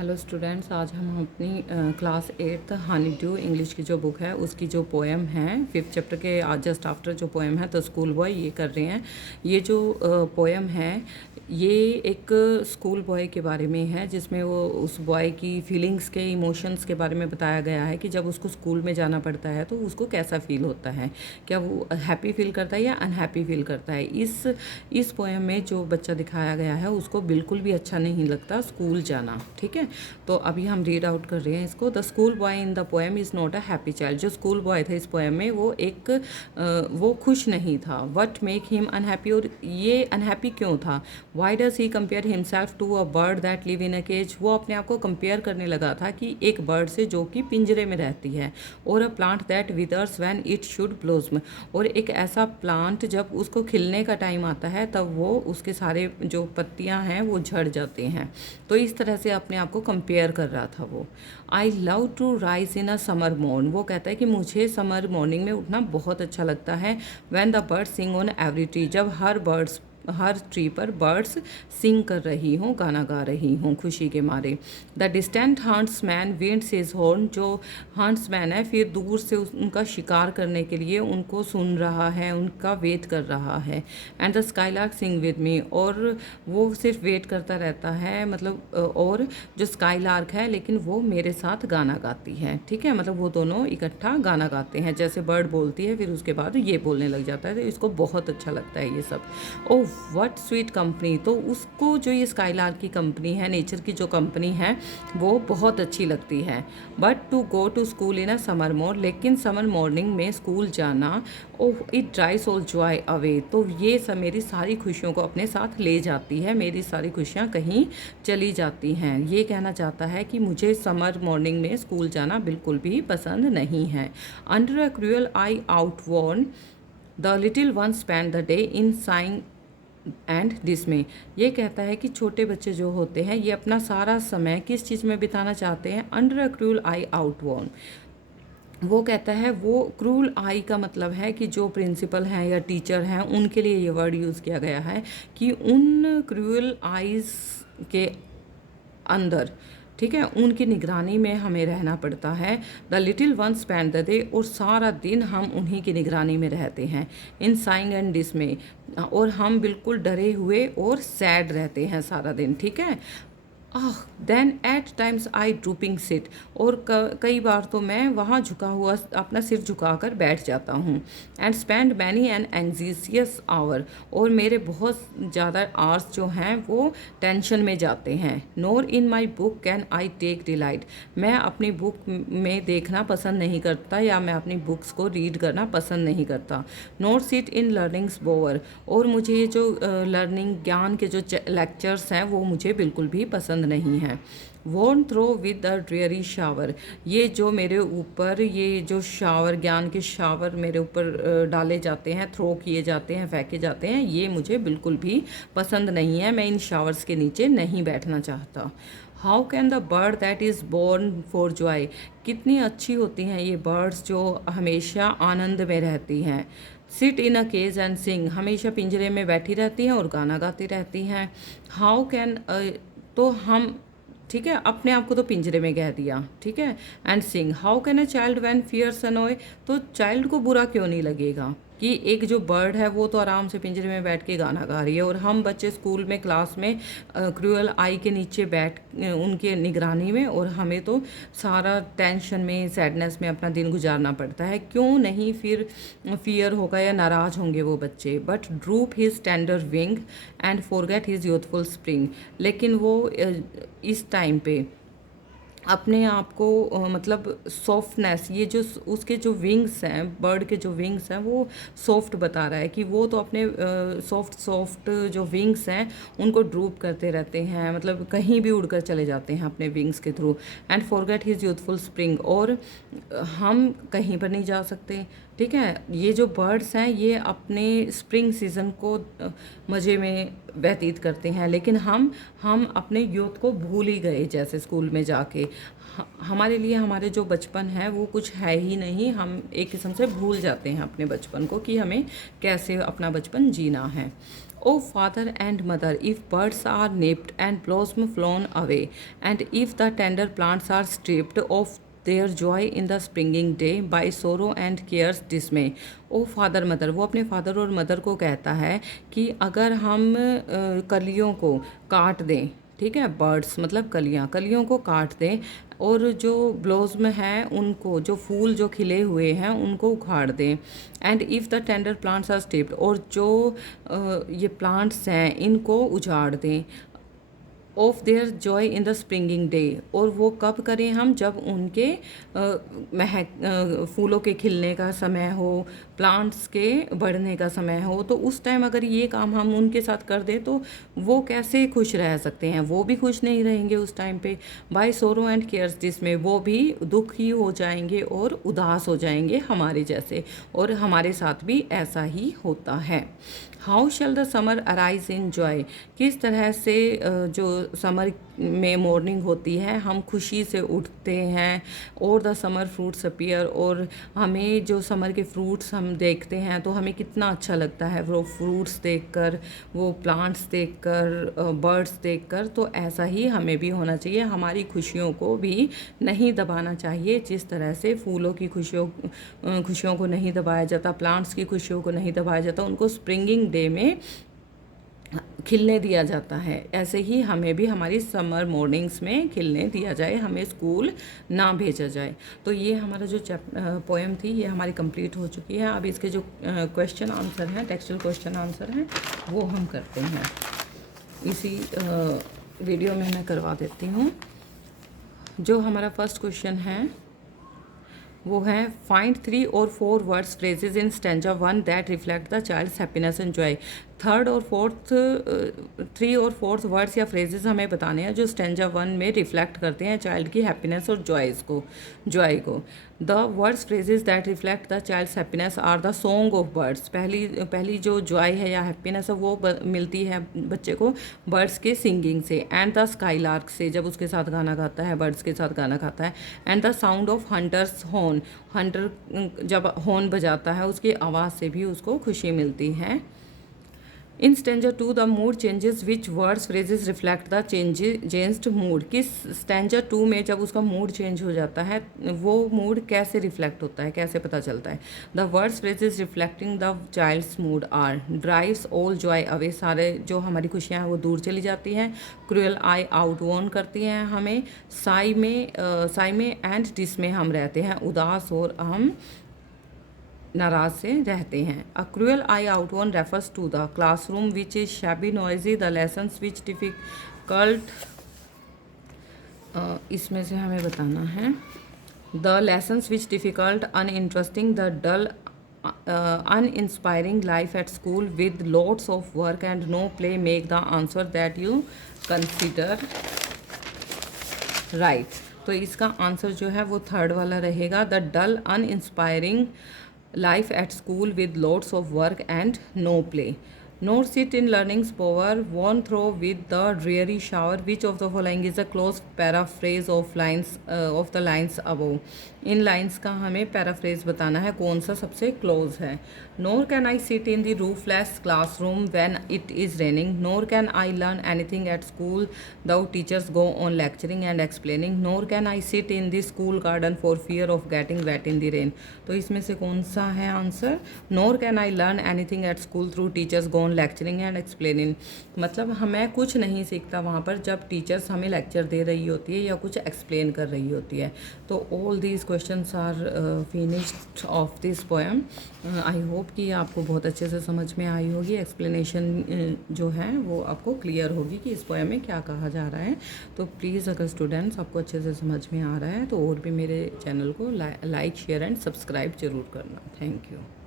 Hello students, आज हम अपनी क्लास 8 हनी ड्यू इंग्लिश की जो बुक है उसकी जो पोएम है 5th चैप्टर के आज जस्ट आफ्टर जो पोएम है द स्कूल बॉय ये कर रहे हैं। ये जो पोएम है ये एक स्कूल बॉय के बारे में है, जिसमें वो उस बॉय की फीलिंग्स के इमोशंस के बारे में बताया गया है कि जब उसको स्कूल में जाना पड़ता है तो उसको कैसा फील होता है, क्या वो हैप्पी फील करता है या अनहैप्पी फील करता है। इस पोएम में जो बच्चा दिखाया गया है उसको बिल्कुल भी अच्छा नहीं लगता स्कूल जाना। ठीक है, तो अभी हम रीड आउट कर रहे हैं इसको। The school boy in the poem is not a happy child. जो स्कूल बॉय था इस पोएम में वो खुश नहीं था। वट मेक हिम अनहैप्पी, और ये अनहैप्पी क्यों था। Why does he compare himself to a bird that live in a cage. वो अपने आप को कंपेयर करने लगा था कि एक बर्ड से जो कि पिंजरे में रहती है, और a plant that withers when it should blossom, और एक ऐसा प्लांट जब उसको खिलने का टाइम आता है तब वो उसके सारे जो पत्तियां हैं वो झड़ जाते हैं। तो इस तरह से अपने आप को कंपेयर कर रहा था वो। I love to rise in a summer morn. वो कहता है कि मुझे समर मॉर्निंग में उठना बहुत अच्छा लगता है। When the birds sing on every tree, जब हर ट्री पर बर्ड्स सिंग कर रही हूँ, गाना गा रही हूँ खुशी के मारे। The distant huntsman winds his horn, जो हंट्समैन है फिर दूर से उनका शिकार करने के लिए उनको सुन रहा है, उनका वेट कर रहा है। And the skylark sing with me, और वो सिर्फ वेट करता रहता है, मतलब और जो स्काईलार्क है लेकिन वो मेरे साथ गाना गाती है। ठीक है, मतलब वो दोनों इकट्ठा गाना गाते हैं। जैसे बर्ड बोलती है फिर उसके बाद ये बोलने लग जाता है, तो इसको बहुत अच्छा लगता है ये सब। Oh what sweet company. तो उसको जो ये स्काईलार्क की कंपनी है, नेचर की जो कंपनी है, वो बहुत अच्छी लगती है। But to go to school in a summer morn, लेकिन समर मॉर्निंग में स्कूल जाना, oh it drives all joy away. तो ये सब मेरी सारी खुशियों को अपने साथ ले जाती है, मेरी सारी खुशियाँ कहीं चली जाती हैं। ये कहना चाहता है कि मुझे समर मॉर्निंग में स्कूल जाना बिल्कुल भी पसंद नहीं है। Under a cruel eye outworn the little ones spend the day in sighing and dismay. ये कहता है कि छोटे बच्चे जो होते हैं ये अपना सारा समय किस चीज़ में बिताना चाहते हैं। अंडर अ क्रूअल आई आउटवर्न, वो कहता है वो क्रूल आई का मतलब है कि जो प्रिंसिपल हैं या टीचर हैं उनके लिए ये वर्ड यूज़ किया गया है कि उन क्रूअल आइज़ के अंदर, ठीक है, उनकी निगरानी में हमें रहना पड़ता है। The little ones spend the day, और सारा दिन हम उन्हीं की निगरानी में रहते हैं। इन साइंग एंड डिसमे, और हम बिल्कुल डरे हुए और सैड रहते हैं सारा दिन। ठीक है, ah then at times I drooping sit, और कई बार तो मैं वहाँ झुका हुआ अपना सिर झुकाकर बैठ जाता हूँ। And spend many an anxious hour, और मेरे बहुत ज़्यादा आवर्स जो हैं वो टेंशन में जाते हैं। Nor in my book can I take delight, मैं अपनी बुक में देखना पसंद नहीं करता या मैं अपनी बुक्स को रीड करना पसंद नहीं करता। नोर सिट इन लर्निंग्स बोवर, और मुझे ये जो लर्निंग ज्ञान के जो लेक्चर्स हैं वो मुझे बिल्कुल भी पसंद नहीं है। वॉन्ट through with the dreary shower, ये जो मेरे ऊपर ये जो शावर, ज्ञान के शावर मेरे ऊपर डाले जाते हैं, थ्रो किए जाते हैं, फेंके जाते हैं, ये मुझे बिल्कुल भी पसंद नहीं है। मैं इन शावर्स के नीचे नहीं बैठना चाहता। How can the bird that is born for joy, कितनी अच्छी होती हैं ये बर्ड्स जो हमेशा आनंद में रहती हैं। Sit in a cage and sing, हमेशा पिंजरे में बैठी रहती हैं और गाना गाती रहती हैं। हाउ कैन, तो हम, ठीक है, अपने आप को तो पिंजरे में कह दिया। ठीक है, and sing how can a child when fears annoy, तो चाइल्ड को बुरा क्यों नहीं लगेगा कि एक जो बर्ड है वो तो आराम से पिंजरे में बैठ के गाना गा रही है, और हम बच्चे स्कूल में क्लास में क्रूअल आई के नीचे बैठ उनके निगरानी में, और हमें तो सारा टेंशन में, सैडनेस में अपना दिन गुजारना पड़ता है। क्यों नहीं फिर फियर होगा या नाराज़ होंगे वो बच्चे। But drupe his tender wing and forget his youthful spring, लेकिन वो इस टाइम पे अपने आप को मतलब सॉफ्टनेस, ये जो उसके जो विंग्स हैं, बर्ड के जो विंग्स हैं वो सॉफ्ट बता रहा है कि वो तो अपने सॉफ्ट सॉफ्ट जो विंग्स हैं उनको ड्रूप करते रहते हैं, मतलब कहीं भी उड़कर चले जाते हैं अपने विंग्स के through. And forget his youthful spring, और हम कहीं पर नहीं जा सकते। ठीक है, ये जो बर्ड्स हैं ये अपने स्प्रिंग सीज़न को मज़े में व्यतीत करते हैं, लेकिन हम अपने यूथ को भूल ही गए, जैसे स्कूल में जाके हमारे लिए हमारे जो बचपन है वो कुछ है ही नहीं। हम एक किस्म से भूल जाते हैं अपने बचपन को कि हमें कैसे अपना बचपन जीना है। O father and mother, if birds are nipped and blossom flown away, and if the tender plants are stripped of their joy in the springing day by sorrow and care's dismay. O father mother, वो अपने father और mother को कहता है कि अगर हम कलियों को काट दें, ठीक है, बर्ड्स मतलब कलियाँ, कलियों को काट दें और जो ब्लॉसम हैं उनको, जो फूल जो खिले हुए हैं उनको उखाड़ दें, and if the tender plants are stripped, और जो ये प्लांट्स हैं इनको उजाड़ दें, of their joy in the springing day, और वो कब करें हम, जब उनके महक फूलों के खिलने का समय हो, प्लांट्स के बढ़ने का समय हो, तो उस टाइम अगर ये काम हम उनके साथ कर दें तो वो कैसे खुश रह सकते हैं, वो भी खुश नहीं रहेंगे उस टाइम पे। बाय सोरो एंड केयर्स, जिसमें वो भी दुखी हो जाएंगे और उदास हो जाएंगे हमारे जैसे, और हमारे साथ भी ऐसा ही होता है। How shell the summer arise in joy, किस तरह से जो समर में मॉर्निंग होती है हम खुशी से उठते हैं, और द समर फ्रूट्स अपीयर, और हमें जो समर के फ्रूट्स हम देखते हैं तो हमें कितना अच्छा लगता है वो फ्रूट्स देखकर, वो प्लांट्स देखकर, बर्ड्स देखकर। तो ऐसा ही हमें भी होना चाहिए, हमारी खुशियों को भी नहीं दबाना चाहिए, जिस तरह से फूलों की खुशियों को नहीं दबाया जाता, प्लांट्स की खुशियों को नहीं दबाया जाता, उनको स्प्रिंगिंग डे में खिलने दिया जाता है, ऐसे ही हमें भी हमारी समर मॉर्निंग्स में खिलने दिया जाए, हमें स्कूल ना भेजा जाए। तो ये हमारा जो पोएम थी ये हमारी कंप्लीट हो चुकी है। अब इसके जो क्वेश्चन आंसर हैं, टेक्सचुअल क्वेश्चन आंसर हैं, वो हम करते हैं इसी वीडियो में मैं करवा देती हूँ। जो हमारा फर्स्ट क्वेश्चन है वो है फाइंड 3 और 4 words phrases in stanza 1 that reflect the child's happiness and joy. Third और फोर्थ 3 और 4 वर्ड्स या फ्रेजेस हमें बताने हैं जो स्टैंजा 1 में रिफ्लेक्ट करते हैं चाइल्ड की हैप्पीनेस और जॉय को। The words phrases that reflect the child's happiness are the song of birds. पहली जो जॉय है या हैप्पीनेस है वो मिलती है बच्चे को बर्ड्स के सिंगिंग से, एंड द स्काई लार्क से, जब उसके साथ गाना गाता है, बर्ड्स के साथ गाना गाता है, and the sound of hunters horn, Hunter जब हॉर्न बजाता है उसकी आवाज़ से भी उसको खुशी मिलती है। इन stanza 2 the mood changes which words phrases reflect the changed mood. किस स्टैंजा 2 में जब उसका मूड चेंज हो जाता है वो मूड कैसे रिफ्लेक्ट होता है, कैसे पता चलता है। The words phrases reflecting the child's mood are drives all joy away, सारे जो हमारी खुशियाँ हैं वो दूर चली जाती हैं। क्रूअल आई आउट वॉर्न करती हैं हमें। साई में एंड डिस में हम रहते हैं उदास और हम नाराज से रहते हैं। A cruel eye outworn refers to the classroom which is shabby noisy, the lessons which difficult, इसमें से हमें बताना है the lessons which difficult uninteresting, the dull uninspiring life at school with lots of work and no play make the answer that you consider right। तो इसका answer जो है वो थर्ड वाला रहेगा, the dull uninspiring life at school with lots of work and no play, nor sit in learning's power worn through with the dreary shower। which of the following is a close paraphrase of the lines above। In lines का हमें paraphrase बताना है, कौन सा सबसे close है। Nor can I sit in the roofless classroom when it is raining, nor can I learn anything at school though teachers go on lecturing and explaining, nor can I sit in the school garden for fear of getting wet in the rain. तो इसमें से कौन सा है answer, nor can I learn anything at school through teachers go on lecturing and explaining. मतलब हमें कुछ नहीं सीखता वहाँ पर जब टीचर्स हमें लेक्चर दे रही होती है या कुछ एक्सप्लेन कर रही होती है। तो all these questions are finished of this poem. I hope कि आपको बहुत अच्छे से समझ में आई होगी, एक्सप्लेनेशन जो है वो आपको क्लियर होगी कि इस पोएम में क्या कहा जा रहा है। तो प्लीज़ अगर स्टूडेंट्स आपको अच्छे से समझ में आ रहा है तो और भी मेरे चैनल को लाइक शेयर एंड सब्सक्राइब ज़रूर करना। Thank you.